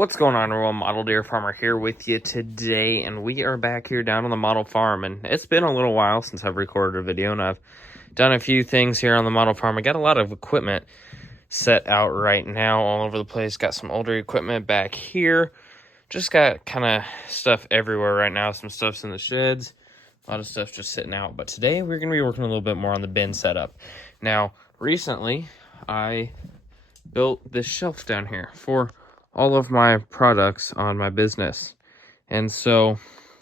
What's going on, everyone? Model Deer Farmer here with you today, and we are back here down on the model farm. And it's been a little while since I've recorded a video, and I've done a few things here on the model farm. I got a lot of equipment set out right now all over the place. Got some older equipment back here. Just got kind of stuff everywhere right now. Some stuff's in the sheds, a lot of stuff just sitting out. But today we're going to be working a little bit more on the bin setup. Now, recently I built this shelf down here for all of my products on my business. And so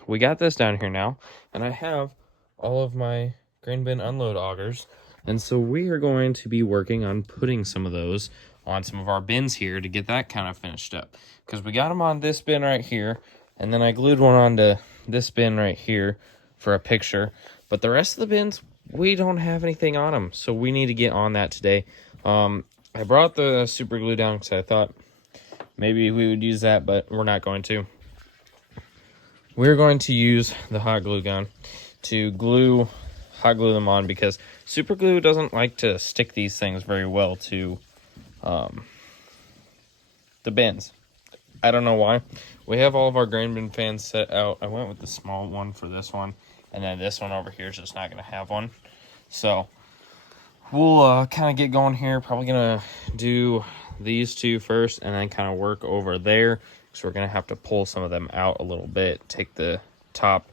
we got this down here now, and I have all of my grain bin unload augers. And so we are going to be working on putting some of those on some of our bins here to get that kind of finished up. Because we got them on this bin right here, and then I glued one onto this bin right here for a picture. But the rest of the bins, we don't have anything on them, so we need to get on that today. I brought the super glue down because I thought maybe we would use that, but we're not going to. We're going to use the hot glue gun to hot glue them on, because super glue doesn't like to stick these things very well to the bins. I don't know why. We have all of our grain bin fans set out. I went with the small one for this one, and then this one over here is just not going to have one. So we'll kind of get going here. Probably going to do these two first and then kind of work over there, so we're going to have to pull some of them out a little bit, take the top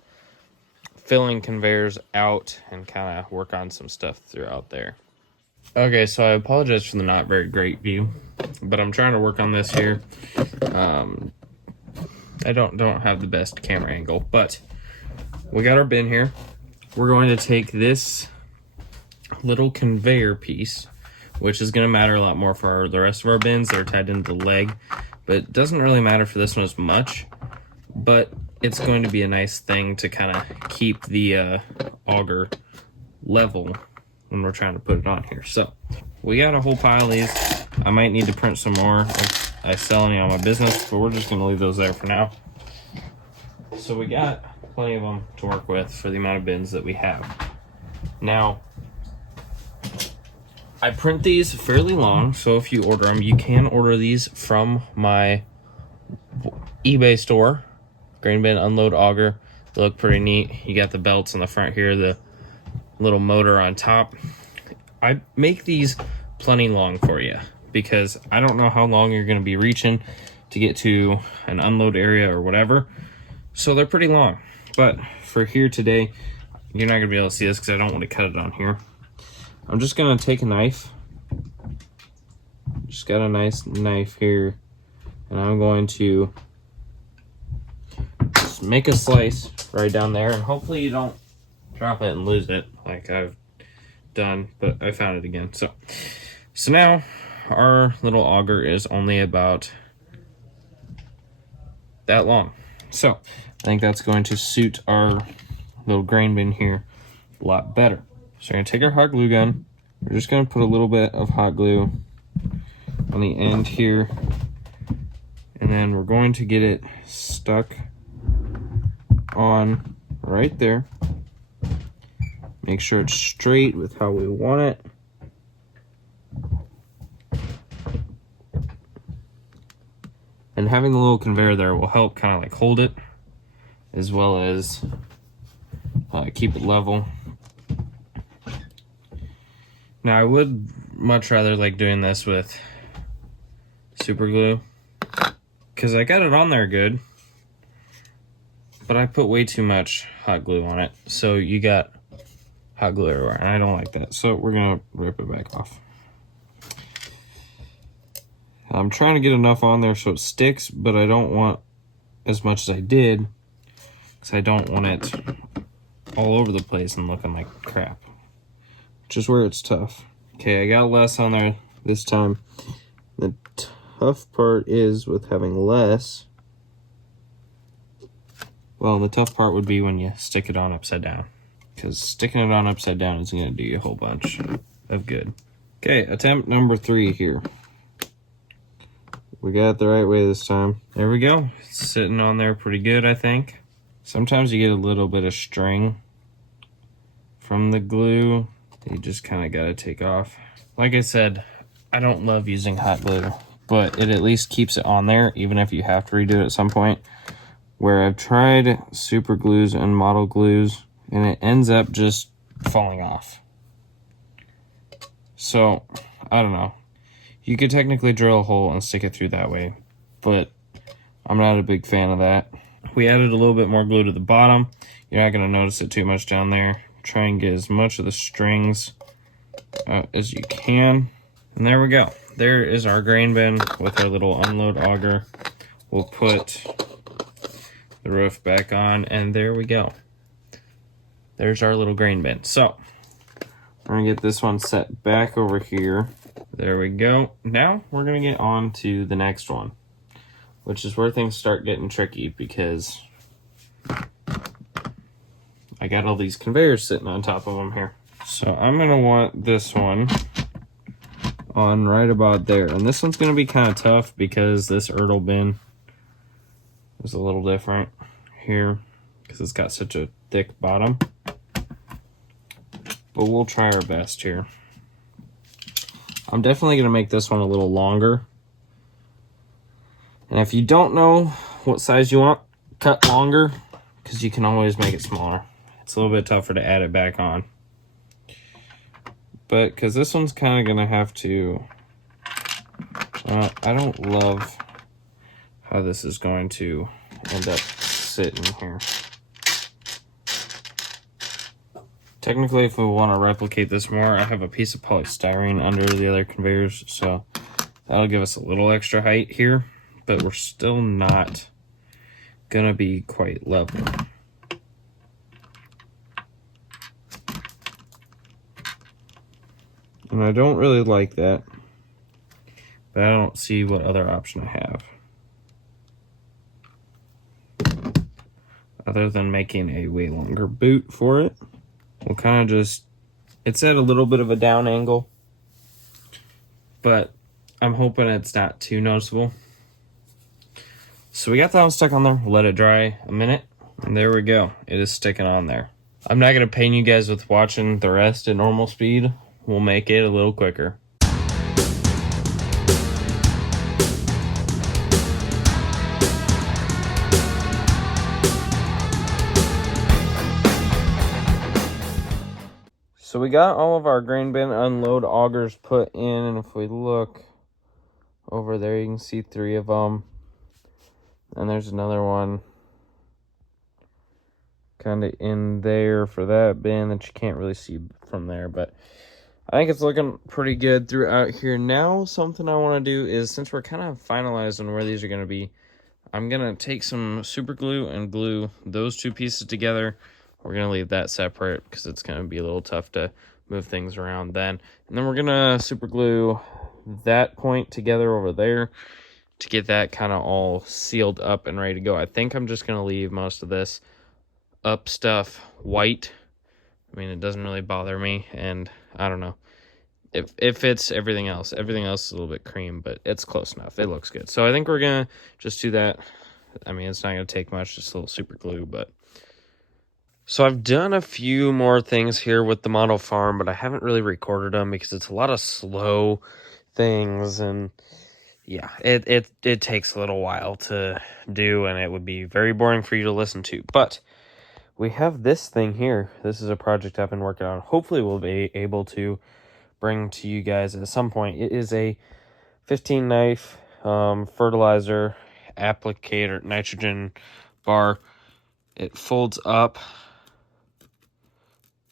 filling conveyors out, and kind of work on some stuff throughout there. Okay, so I apologize for the not very great view, but I'm trying to work on this here. I don't have the best camera angle, but we got our bin here. We're going to take this little conveyor piece, which is going to matter a lot more for the rest of our bins. They're tied into the leg, but it doesn't really matter for this one as much. But it's going to be a nice thing to kind of keep the auger level when we're trying to put it on here. So we got a whole pile of these. I might need to print some more if I sell any on my business, but we're just going to leave those there for now. So we got plenty of them to work with for the amount of bins that we have. Now, I print these fairly long, so if you order them, you can order these from my eBay store. Grain bin unload auger. They look pretty neat. You got the belts on the front here, the little motor on top. I make these plenty long for you because I don't know how long you're going to be reaching to get to an unload area or whatever. So they're pretty long. But for here today, you're not going to be able to see this because I don't want to cut it on here. I'm just going to take a knife. Just got a nice knife here. And I'm going to just make a slice right down there. And hopefully you don't drop it and lose it like I've done. But I found it again. So now our little auger is only about that long. So I think that's going to suit our little grain bin here a lot better. So we're going to take our hot glue gun. We're just going to put a little bit of hot glue on the end here. And then we're going to get it stuck on right there. Make sure it's straight with how we want it. And having the little conveyor there will help kind of like hold it, as well as keep it level. Now I would much rather like doing this with super glue, because I got it on there good, but I put way too much hot glue on it, so you got hot glue everywhere, and I don't like that, so we're gonna rip it back off. I'm trying to get enough on there so it sticks, but I don't want as much as I did, because I don't want it all over the place and looking like crap, which is where it's tough. Okay, I got less on there this time. The tough part is with having less. Well, the tough part would be when you stick it on upside down, because sticking it on upside down is going to do you a whole bunch of good. Okay, attempt number 3 here. We got it the right way this time. There we go. It's sitting on there pretty good, I think. Sometimes you get a little bit of string from the glue that you just kind of got to take off. Like I said, I don't love using hot glue but it at least keeps it on there, even if you have to redo it at some point. Where I've tried super glues and model glues, and it ends up just falling off. So, I don't know. You could technically drill a hole and stick it through that way, but I'm not a big fan of that. We added a little bit more glue to the bottom. You're not going to notice it too much down there. Try and get as much of the strings out as you can. And there we go. There is our grain bin with our little unload auger. We'll put the roof back on, and there we go. There's our little grain bin. So, we're going to get this one set back over here. There we go. Now, we're going to get on to the next one, which is where things start getting tricky because I got all these conveyors sitting on top of them here. So I'm going to want this one on right about there. And this one's going to be kind of tough because this Ertl bin is a little different here because it's got such a thick bottom. But we'll try our best here. I'm definitely going to make this one a little longer. And if you don't know what size you want, cut longer because you can always make it smaller. It's a little bit tougher to add it back on. But because this one's kind of going to have to... I don't love how this is going to end up sitting here. Technically, if we want to replicate this more, I have a piece of polystyrene under the other conveyors, so that'll give us a little extra height here, but we're still not going to be quite level. And I don't really like that, but I don't see what other option I have. Other than making a way longer boot for it. We'll kind of just, it's at a little bit of a down angle, but I'm hoping it's not too noticeable. So we got that one stuck on there. We'll let it dry a minute, and there we go. It is sticking on there. I'm not going to pain you guys with watching the rest at normal speed. We'll make it a little quicker. So we got all of our grain bin unload augers put in, and if we look over there, you can see 3 of them. And there's another one kind of in there for that bin that you can't really see from there, but I think it's looking pretty good throughout here. Now, something I want to do is, since we're kind of finalizing where these are going to be, I'm going to take some super glue and glue those 2 pieces together. We're going to leave that separate because it's going to be a little tough to move things around then. And then we're going to super glue that point together over there to get that kind of all sealed up and ready to go. I think I'm just going to leave most of this up stuff white. I mean, it doesn't really bother me, and I don't know. It fits everything else. Everything else is a little bit cream, but it's close enough. It looks good. So I think we're going to just do that. I mean, it's not going to take much, just a little super glue, but... So I've done a few more things here with the model farm, but I haven't really recorded them because it's a lot of slow things, and yeah, it takes a little while to do, and it would be very boring for you to listen to. But we have this thing here. This is a project I've been working on. Hopefully we'll be able to bring to you guys at some point. It is a 15 knife fertilizer applicator nitrogen bar. It folds up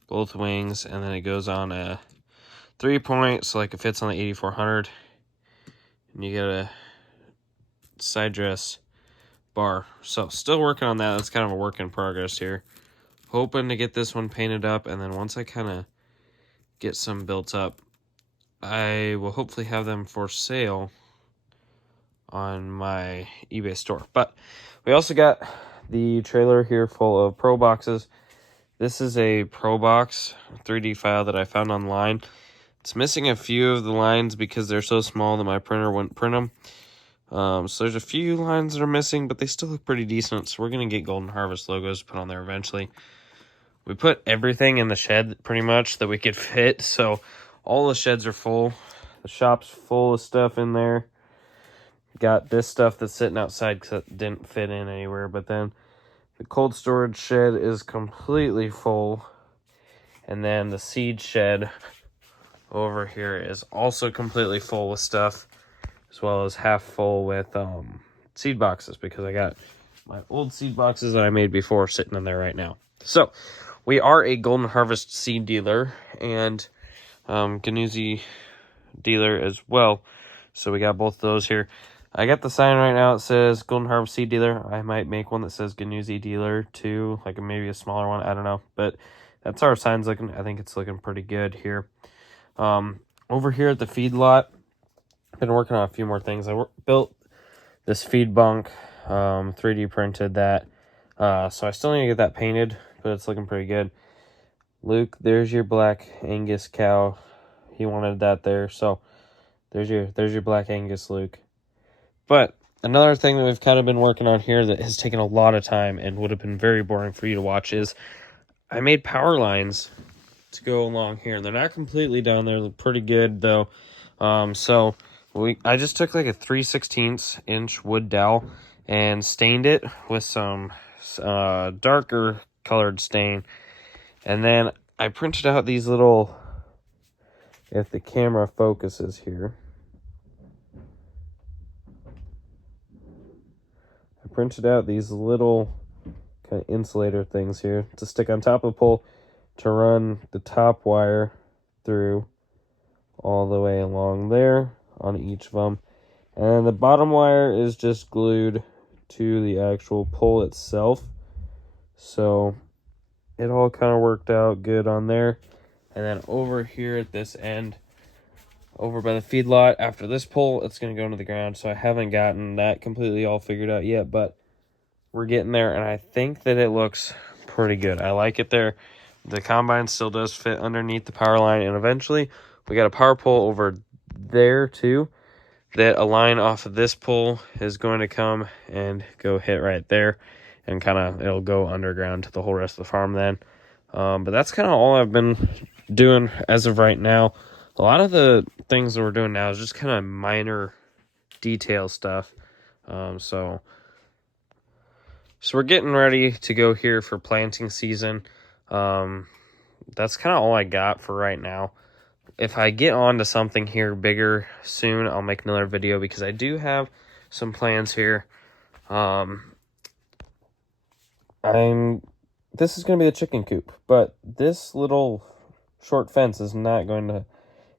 both wings, and then it goes on a 3-point, so like it fits on the 8400. And you got a side dress bar. So still working on that. That's kind of a work in progress here. Hoping to get this one painted up, and then once I kind of get some built up, I will hopefully have them for sale on my eBay store. But we also got the trailer here full of Pro boxes. This is a Pro box 3D file that I found online. It's missing a few of the lines because they're so small that my printer wouldn't print them. So there's a few lines that are missing, but they still look pretty decent. So we're going to get Golden Harvest logos put on there eventually. We put everything in the shed pretty much that we could fit. So all the sheds are full. The shop's full of stuff in there. Got this stuff that's sitting outside because it didn't fit in anywhere. But then the cold storage shed is completely full. And then the seed shed over here is also completely full with stuff, as well as half full with seed boxes, because I got my old seed boxes that I made before sitting in there right now. So we are a Golden Harvest seed dealer and Ganuzzi dealer as well. So we got both of those here. I got the sign right now. It says Golden Harvest seed dealer. I might make one that says Ganuzzi dealer too, like maybe a smaller one. I don't know, but that's how our sign's looking. I think it's looking pretty good here. Over here at the feed lot, I've been working on a few more things. I built this feed bunk, 3D printed that. So I still need to get that painted, but it's looking pretty good. Luke, there's your black Angus cow. He wanted that there, so there's your black Angus, Luke. But another thing that we've kind of been working on here that has taken a lot of time and would have been very boring for you to watch is I made power lines to go along here. They're not completely down there. They're pretty good though. So I just took like a 3/16 inch wood dowel and stained it with some darker colored stain, and then I printed out these little, if the camera focuses here, I printed out these little kind of insulator things here to stick on top of the pole to run the top wire through all the way along there on each of them. And the bottom wire is just glued to the actual pole itself. So it all kind of worked out good on there. And then over here at this end, over by the feedlot, after this pole, it's going to go into the ground. So I haven't gotten that completely all figured out yet, but we're getting there. And I think that it looks pretty good. I like it there. The combine still does fit underneath the power line, and eventually we got a power pole over there too, that a line off of this pole is going to come and go hit right there, and kind of it'll go underground to the whole rest of the farm then. But that's kind of all I've been doing as of right now. A lot of the things that we're doing now is just kind of minor detail stuff. So we're getting ready to go here for planting season. That's kind of all I got for right now. If I get on to something here bigger soon, I'll make another video, because I do have some plans here. This is going to be a chicken coop, but this little short fence is not going to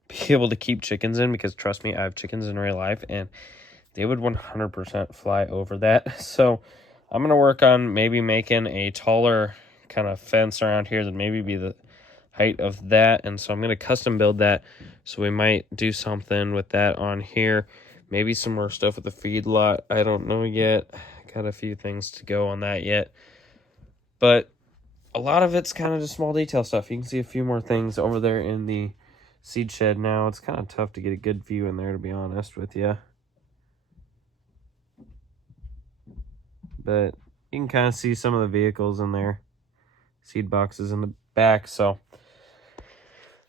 be able to keep chickens in, because trust me, I have chickens in real life and they would 100% fly over that. So I'm going to work on maybe making a taller kind of fence around here that maybe be the height of that, and so I'm going to custom build that. So we might do something with that on here, maybe some more stuff with the feed lot. I don't know yet. Got a few things to go on that yet, but a lot of it's kind of just small detail stuff. You can see a few more things over there in the seed shed now. It's kind of tough to get a good view in there, to be honest with you, but you can kind of see some of the vehicles in there, seed boxes in the back. So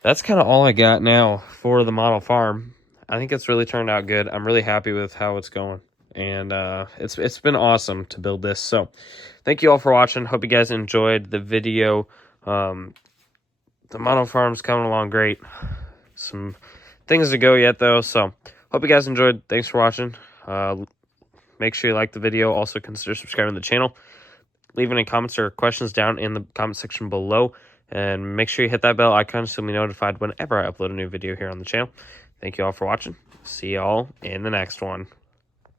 that's kind of all I got now for the model farm. I think it's really turned out good. I'm really happy with how it's going, and it's been awesome to build this. So thank you all for watching. Hope you guys enjoyed the video. The model farm's coming along great. Some things to go yet though, so hope you guys enjoyed. Thanks for watching. Make sure you like the video. Also consider subscribing to the channel. Leave any comments or questions down in the comment section below. And make sure you hit that bell icon so you'll be notified whenever I upload a new video here on the channel. Thank you all for watching. See y'all in the next one.